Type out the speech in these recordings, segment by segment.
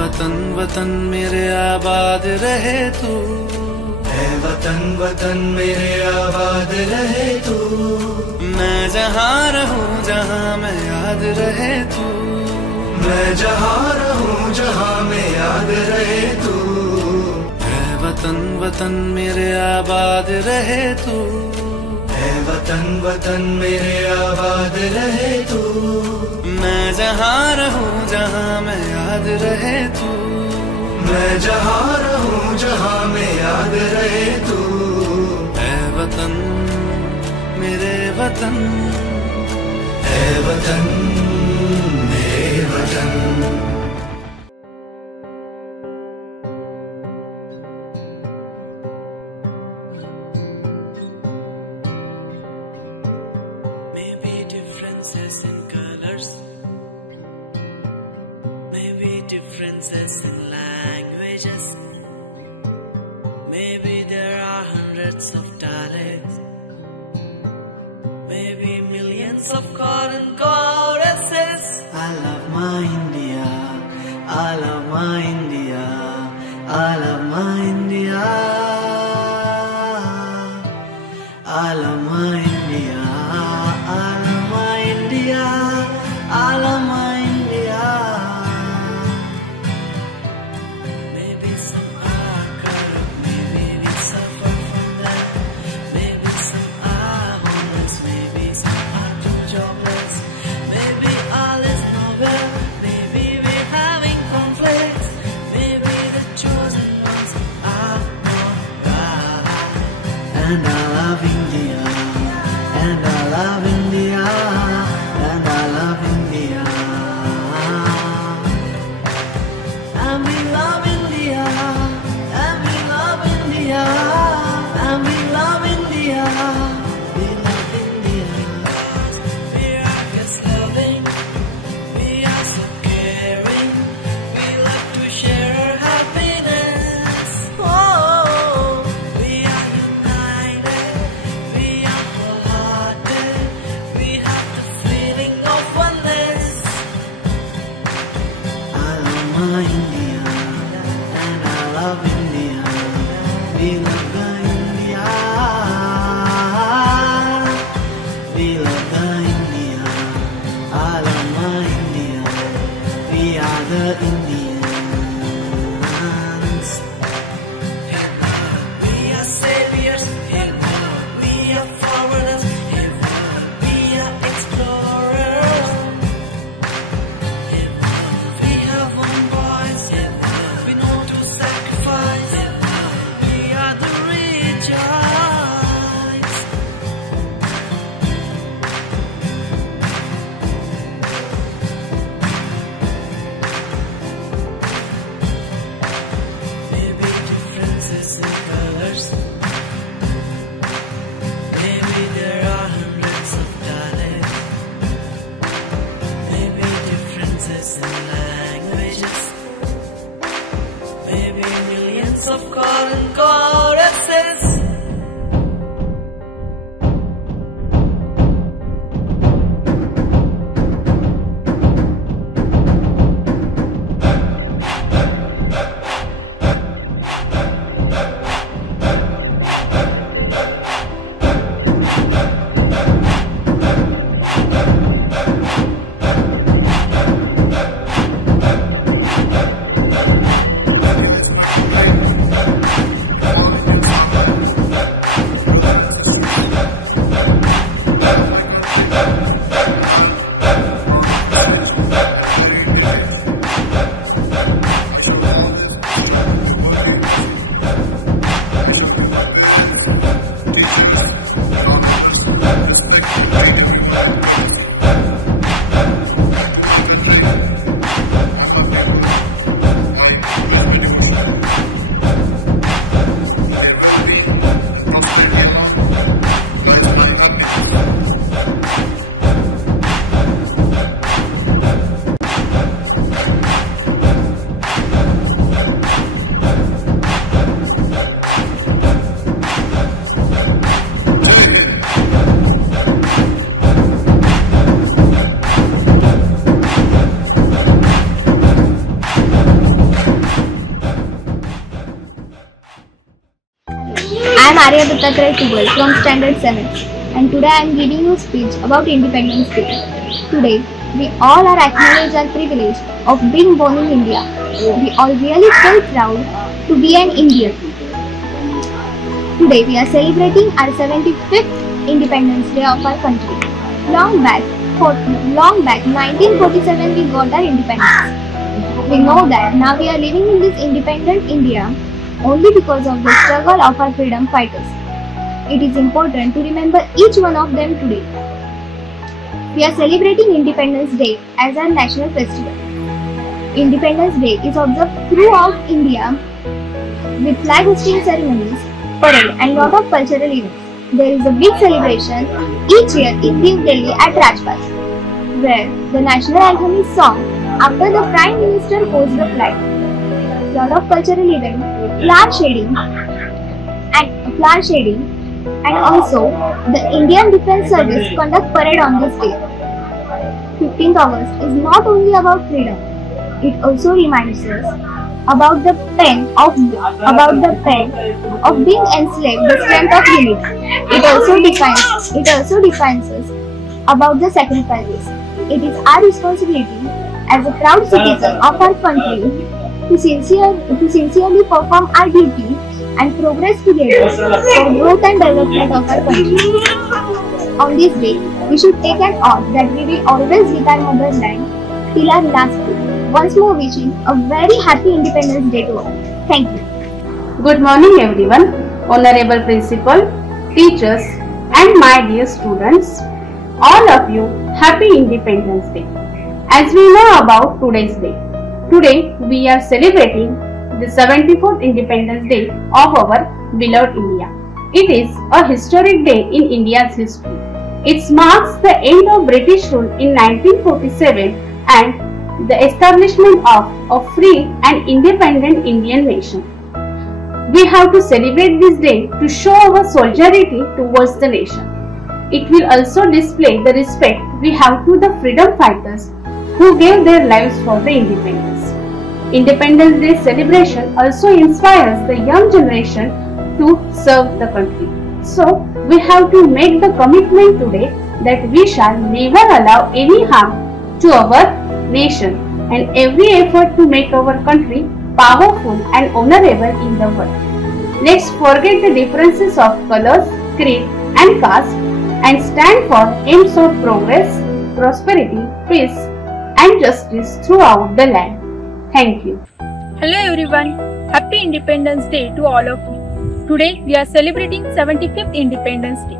वतन वतन मेरे आबाद रहे तू, है वतन वतन मेरे आबाद रहे तू। मैं जहाँ रहूं जहाँ मैं याद रहे तू, मैं जहाँ रहूं जहाँ मैं याद रहे तू। है वतन वतन मेरे आबाद रहे तू, है वतन वतन मेरे आबाद रहे तू। मैं जहाँ रहूं जहाँ मैं याद रहे तू, मैं जहाँ रहूं जहाँ मैं याद रहे तू। है वतन मेरे वतन, है वतन मेरे वतन। Maybe differences in colors, maybe differences in languages, maybe there are hundreds of dialects, maybe millions of cotton choruses. I love my India, I love my India, I love my India, I love my India, I love my India, I love my India. Maybe some are corrupt, maybe we suffer from that. Maybe some are homeless, maybe some are too jobless. Maybe all is nowhere, maybe we're having conflicts. Maybe the chosen ones are not God. And I love India, and I love India, and I love India. And we love India, and we love India, and we love India. We love India. We are God's loving, we are so caring, we love to share our happiness. Oh, we are united, we are wholehearted, we have the feeling of oneness. I love my India, and I love India. We love the India, we love the India. I love my India, we are the Indians. We are saviors, we are forwarders, we are explorers. We have one voice, we know to sacrifice. We are the rejoice. Arya Dattatray Tuggal from Standard 7, and today I am giving you a speech about Independence Day. Today, we all are acknowledge our privilege of being born in India. We all really feel proud to be an Indian. Today, we are celebrating our 75th Independence Day of our country. Long back, 1947, we got our independence. We know that now we are living in this independent India only because of the struggle of our freedom fighters. It is important to remember each one of them today. We are celebrating Independence Day as our national festival. Independence Day is observed throughout India with flag hosting ceremonies, parade and lot of cultural events. There is a big celebration each year in New Delhi at Rajpath, where the national anthem is sung after the Prime Minister holds the flag. Lot of cultural events, flower shading, and also the Indian Defence Service conduct parade on this day. 15th August is not only about freedom; it also reminds us about the pain of being enslaved, the strength of unity. It also defines us about the sacrifices. It is our responsibility as a proud citizen of our country to sincerely perform our duty and progress together for growth and development of our country. On this day, we should take an oath that we will always with our motherland till our last breath. Once more wishing a very happy Independence Day to all. Thank you. Good morning everyone, Honorable Principal, teachers and my dear students. All of you, Happy Independence Day. As we know about today's day, today we are celebrating the 74th Independence Day of our beloved India. It is a historic day in India's history. It marks the end of British rule in 1947 and the establishment of a free and independent Indian nation. We have to celebrate this day to show our solidarity towards the nation. It will also display the respect we have to the freedom fighters who gave their lives for the independence. Independence Day celebration also inspires the young generation to serve the country. So, we have to make the commitment today that we shall never allow any harm to our nation and every effort to make our country powerful and honorable in the world. Let's forget the differences of colors, creed and caste and stand for aims of progress, prosperity, peace and justice throughout the land. Thank you. Hello everyone, Happy Independence Day to all of you. Today we are celebrating 75th Independence Day.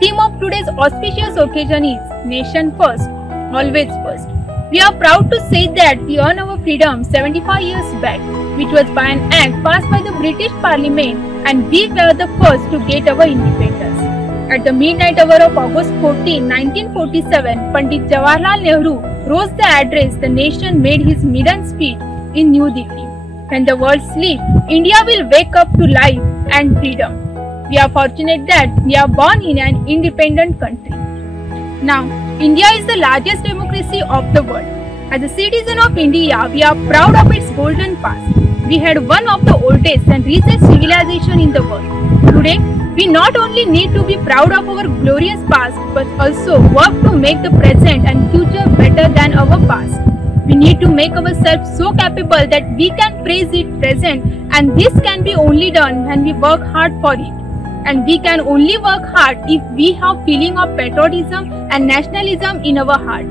Theme of today's auspicious occasion is Nation First, Always First. We are proud to say that we earned our freedom 75 years back, which was by an act passed by the British Parliament, and we were the first to get our independence. At the midnight hour of August 14, 1947, Pandit Jawaharlal Nehru rose the address the nation made his maiden speech in New Delhi. When the world sleeps, India will wake up to life and freedom. We are fortunate that we are born in an independent country. Now, India is the largest democracy of the world. As a citizen of India, we are proud of its golden past. We had one of the oldest and richest civilization in the world. Today, we not only need to be proud of our glorious past, but also work to make the present and future better than our past. We need to make ourselves so capable that we can praise it present, and this can be only done when we work hard for it. And we can only work hard if we have feeling of patriotism and nationalism in our heart.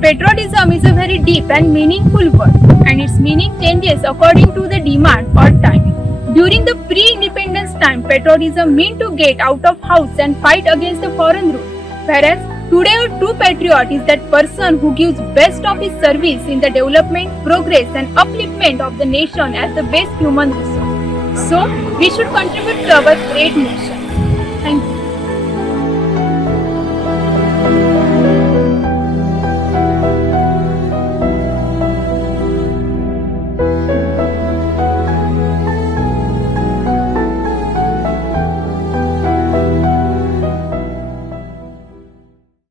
Patriotism is a very deep and meaningful word, and its meaning changes according to the demand or time. During the pre-independence time, patriotism meant to get out of house and fight against the foreign rule, whereas today a true patriot is that person who gives best of his service in the development, progress and upliftment of the nation as the best human resource. So, we should contribute to our great nation. Thank you.